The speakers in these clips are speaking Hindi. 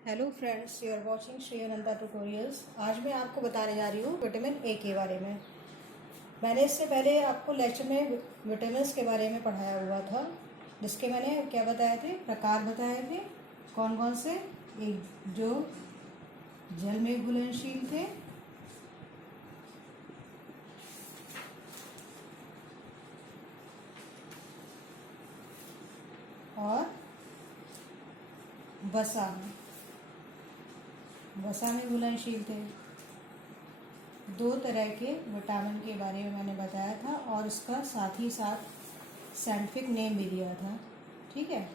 Hello friends, you are watching Shri Ananta tutorials. आज मैं आपको बताने जा रही हूँ विटामिन ए के बारे में। मैंने इससे पहले आपको लेक्चर में विटामिन्स के बारे में पढ़ाया हुआ था, जिसके मैंने क्या बताए थे, प्रकार बताए थे। कौन कौन से? एक जो जल में घुलनशील थे, और वसा में घुलनशील थे। दो तरह के विटामिन के बारे में मैंने बताया था और इसका साथ ही साथ साइंटिफिक नेम भी दिया था। ठीक है,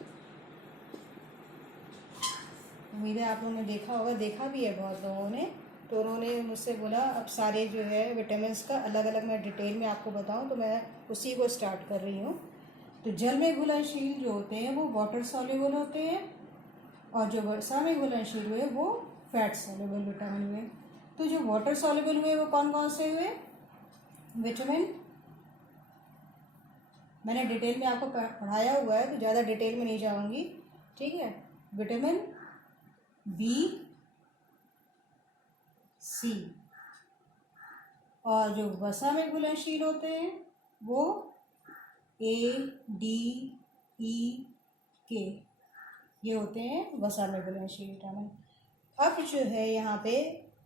उम्मीद है आप लोगों ने देखा होगा, देखा भी है बहुत लोगों ने। तो उन्होंने मुझसे बोला अब सारे जो है विटामिन्स का अलग अलग मैं डिटेल में आपको बताऊं, तो मैं उसी को स्टार्ट कर रही हूँ। तो जल में घुलनशील जो होते हैं वो वाटर सॉल्युबल होते हैं, और जो वसा में घुलनशील हुए वो फैट सॉल्युबल विटामिन हुए। तो जो वाटर सॉल्युबल हुए वो कौन कौन से हुए विटामिन? मैंने डिटेल में आपको पढ़ाया हुआ है, तो ज़्यादा डिटेल में नहीं जाऊँगी। ठीक है, विटामिन बी, सी। और जो वसा में घुलनशील होते हैं वो ए, डी, ई, के, ये होते हैं वसा में घुलनशील विटामिन। अब जो है यहाँ पे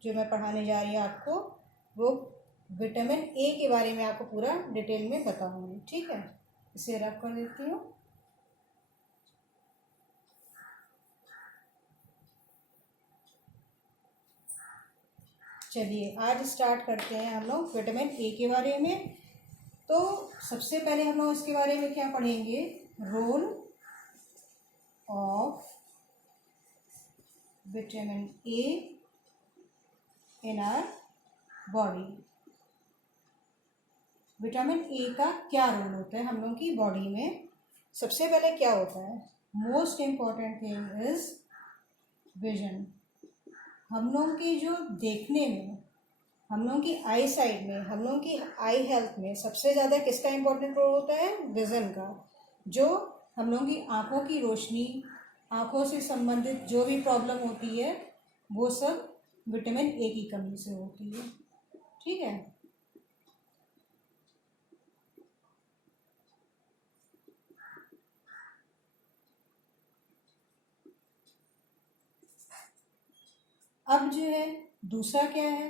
जो मैं पढ़ाने जा रही हूँ आपको, वो विटामिन ए के बारे में आपको पूरा डिटेल में बताऊंगी। ठीक है, इसे रब कर देती हूँ। चलिए आज स्टार्ट करते हैं हम लोग विटामिन ए के बारे में। तो सबसे पहले हम लोग इसके बारे में क्या पढ़ेंगे? Role of vitamin A in our body. Vitamin A का क्या रोल होता है हम लोग की बॉडी में? सबसे पहले क्या होता है? Most important thing is vision. हम लोग की जो देखने में, हम लोगों की आई साइड में, हम लोगों की आई हेल्थ में सबसे ज़्यादा किसका इम्पोर्टेंट रोल होता है? विज़न का। जो हम लोगों की आँखों की रोशनी, आँखों से संबंधित जो भी प्रॉब्लम होती है वो सब विटामिन ए की कमी से होती है। ठीक है, अब जो है दूसरा क्या है?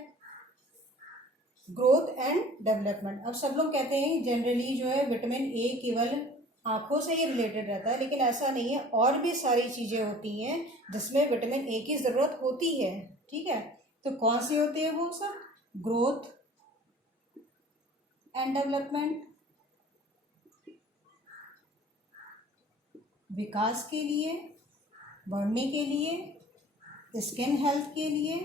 Growth and development. अब सब लोग कहते हैं जनरली जो है विटामिन ए केवल आंखों से ही रिलेटेड रहता है, लेकिन ऐसा नहीं है, और भी सारी चीज़ें होती हैं जिसमें विटामिन ए की ज़रूरत होती है। ठीक है, तो कौन सी होती है वो सब? ग्रोथ एंड डेवलपमेंट, विकास के लिए, बढ़ने के लिए, स्किन हेल्थ के लिए।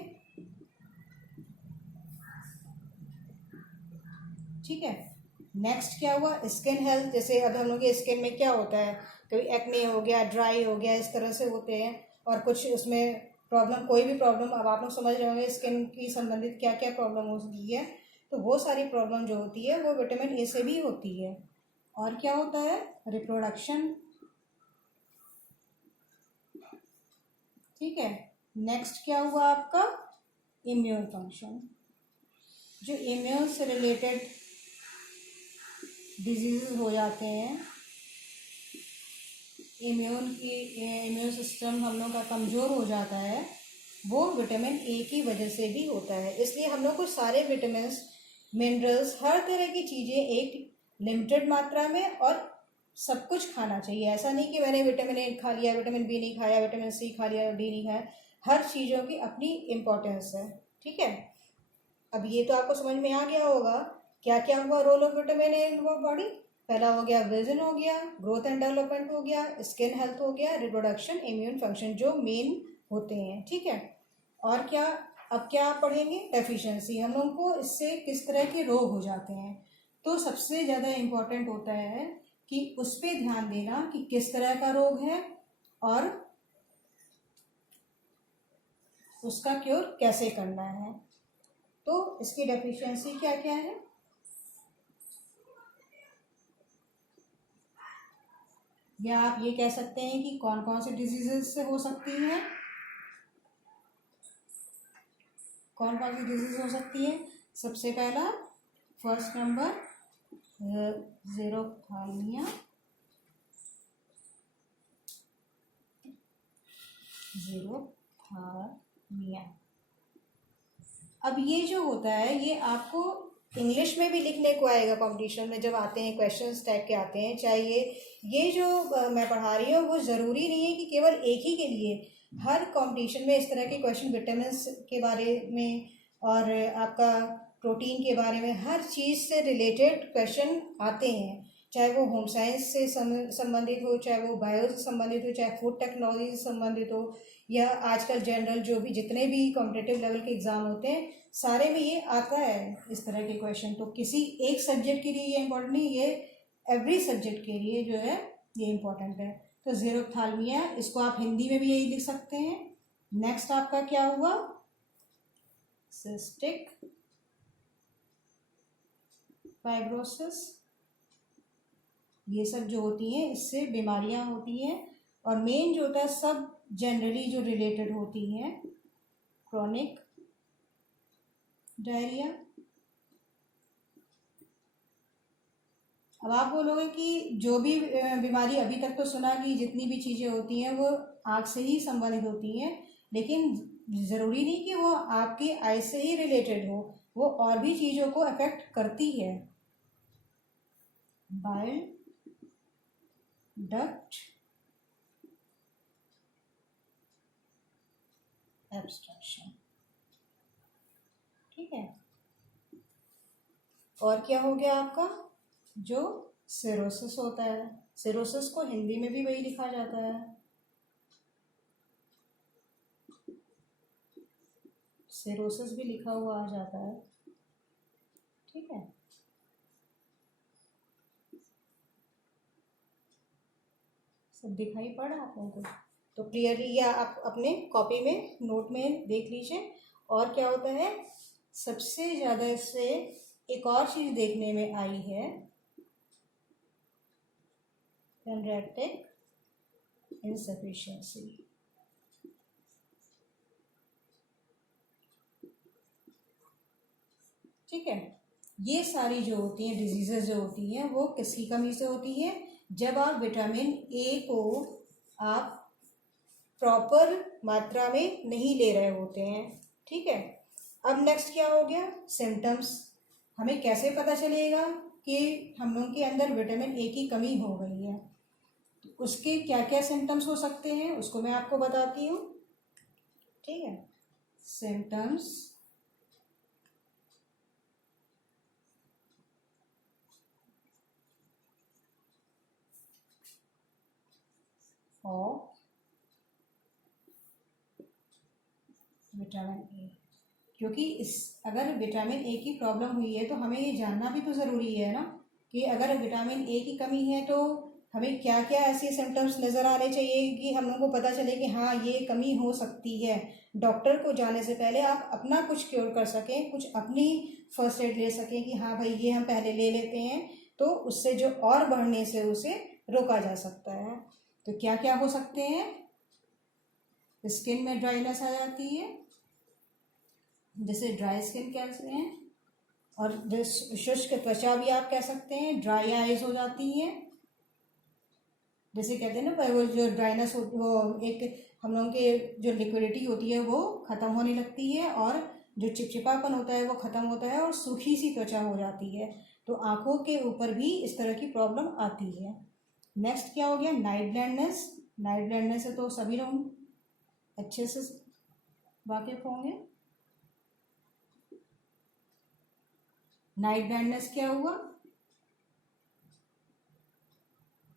ठीक है, नेक्स्ट क्या हुआ? Skin health. जैसे अब हम लोग के स्किन में क्या होता है, कभी एक्ने हो गया, ड्राई हो गया, इस तरह से होते हैं, और कुछ उसमें प्रॉब्लम, कोई भी प्रॉब्लम, अब आप लोग समझ रहे होंगे स्किन की संबंधित क्या क्या प्रॉब्लम होती है। तो वो सारी प्रॉब्लम जो होती है वो विटामिन ए से भी होती है। और क्या होता है? रिप्रोडक्शन। ठीक है, नेक्स्ट क्या हुआ आपका? Immune function. जो इम्यून से रिलेटेड डिजीज़ हो जाते हैं, इम्यून सिस्टम हम लोग का कमज़ोर हो जाता है, वो विटामिन ए की वजह से भी होता है। इसलिए हम लोग को सारे विटामिन्स, मिनरल्स, हर तरह की चीज़ें एक लिमिटेड मात्रा में और सब कुछ खाना चाहिए। ऐसा नहीं कि मैंने विटामिन ए खा लिया, विटामिन बी नहीं खाया, विटामिन सी खा लिया, डी नहीं खाया। हर चीज़ों की अपनी इम्पोर्टेंस है। ठीक है, अब ये तो आपको समझ में आ गया होगा क्या क्या हुआ role of vitamin A in body. पहला हो गया विजन, हो गया ग्रोथ एंड डेवलपमेंट, हो गया स्किन हेल्थ, हो गया रिप्रोडक्शन, इम्यून फंक्शन, जो मेन होते हैं। ठीक है, और क्या? अब क्या आप पढ़ेंगे? डेफिशिएंसी। हम लोग को इससे किस तरह के रोग हो जाते हैं। तो सबसे ज़्यादा इम्पोर्टेंट होता है कि उस पर ध्यान देना कि किस तरह का रोग है और उसका क्योर कैसे करना है। तो इसकी डेफिशिएंसी क्या क्या है? या आप ये कह सकते हैं कि कौन कौन से डिजीजेस से हो सकती हैं। कौन कौन सी डिजीज हो सकती है? सबसे पहला फर्स्ट नंबर ज़ीरोफ्थाल्मिया, ज़ीरोफ्थाल्मिया। अब ये जो होता है ये आपको इंग्लिश में भी लिखने को आएगा कंपटीशन में, जब आते हैं क्वेश्चंस टाइप के आते हैं। चाहे ये जो मैं पढ़ा रही हूँ वो ज़रूरी नहीं है कि केवल एक ही के लिए, हर कंपटीशन में इस तरह के क्वेश्चन विटामिन के बारे में और आपका प्रोटीन के बारे में, हर चीज़ से रिलेटेड क्वेश्चन आते हैं। चाहे वो होम साइंस से संबंधित हो, चाहे वो बायो से संबंधित हो, चाहे फूड टेक्नोलॉजी से संबंधित हो, या आजकल जनरल जो भी जितने भी कॉम्पिटिटिव लेवल के एग्ज़ाम होते हैं सारे में ये आता है इस तरह के क्वेश्चन। तो किसी एक सब्जेक्ट के लिए ये इम्पोर्टेंट नहीं, ये एवरी सब्जेक्ट के लिए जो है ये इम्पोर्टेंट है। तो ज़ीरोफ्थाल्मिया, इसको आप हिंदी में भी यही लिख सकते हैं। नेक्स्ट आपका क्या हुआ? Cystic fibrosis. ये सब जो होती हैं इससे बीमारियां होती हैं, और मेन जो होता है सब जनरली जो रिलेटेड होती हैं, क्रोनिक डायरिया। अब आप बोलोगे कि जो भी बीमारी, अभी तक तो सुना कि जितनी भी चीज़ें होती हैं वो आँख से ही संबंधित होती हैं, लेकिन ज़रूरी नहीं कि वो आपकी आई से ही रिलेटेड हो, वो और भी चीज़ों को अफेक्ट करती है। बाइल डक्ट एब्स्ट्रक्शन, ठीक है। और क्या हो गया आपका? जो सिरोसिस होता है, सिरोसिस को हिंदी में भी वही लिखा जाता है, सिरोसिस भी लिखा हुआ आ जाता है, ठीक है। सब दिखाई पड़ा आप लोगों को? तो क्लियरली या आप अपने कॉपी में नोट में देख लीजिए। और क्या होता है, सबसे ज़्यादा इससे एक और चीज़ देखने में आई है, पेनरेक्टिक इनसफिशिएंसी, ठीक है। ये सारी जो होती हैं डिजीज़ेज जो होती हैं वो किसकी कमी से होती है? जब आप विटामिन ए को आप प्रॉपर मात्रा में नहीं ले रहे होते हैं, ठीक है। अब नेक्स्ट क्या हो गया? सिम्टम्स। हमें कैसे पता चलेगा कि हम लोग के अंदर विटामिन ए की कमी हो गई है? तो उसके क्या क्या सिम्टम्स हो सकते हैं उसको मैं आपको बताती हूँ, ठीक है। सिम्टम्स ऑफ विटामिन ए, क्योंकि इस अगर विटामिन ए की प्रॉब्लम हुई है तो हमें ये जानना भी तो ज़रूरी है ना कि अगर विटामिन ए की कमी है तो हमें क्या क्या ऐसे सिम्टम्स नज़र आने चाहिए कि हम लोगों को पता चले कि हाँ ये कमी हो सकती है। डॉक्टर को जाने से पहले आप अपना कुछ क्योर कर सकें, कुछ अपनी फर्स्ट एड ले सकें कि हाँ भाई ये हम पहले ले लेते हैं, तो उससे जो और बढ़ने से उसे रोका जा सकता है। तो क्या क्या हो सकते हैं? स्किन में ड्राइनेस आ जाती है, जैसे ड्राई स्किन कहते हैं, और शुष्क त्वचा भी आप कह सकते हैं, ड्राई आइज हो जाती हैं, जैसे कहते हैं ना वो जो ड्राइनेस वो एक हम लोगों के जो लिक्विडिटी होती है वो ख़त्म होने लगती है, और जो चिपचिपापन होता है वो ख़त्म होता है, और सूखी सी त्वचा हो जाती है। तो आँखों के ऊपर भी इस तरह की प्रॉब्लम आती है। नेक्स्ट क्या हो गया? Night blindness. नाइट ब्लाइंडनेस से तो सभी लोग अच्छे से वाकिफ होंगे। नाइट ब्लाइंडनेस क्या हुआ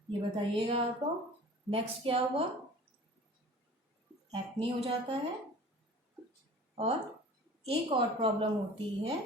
ये बताइएगा आपको। नेक्स्ट क्या हुआ? एक्ने हो जाता है, और एक और प्रॉब्लम होती है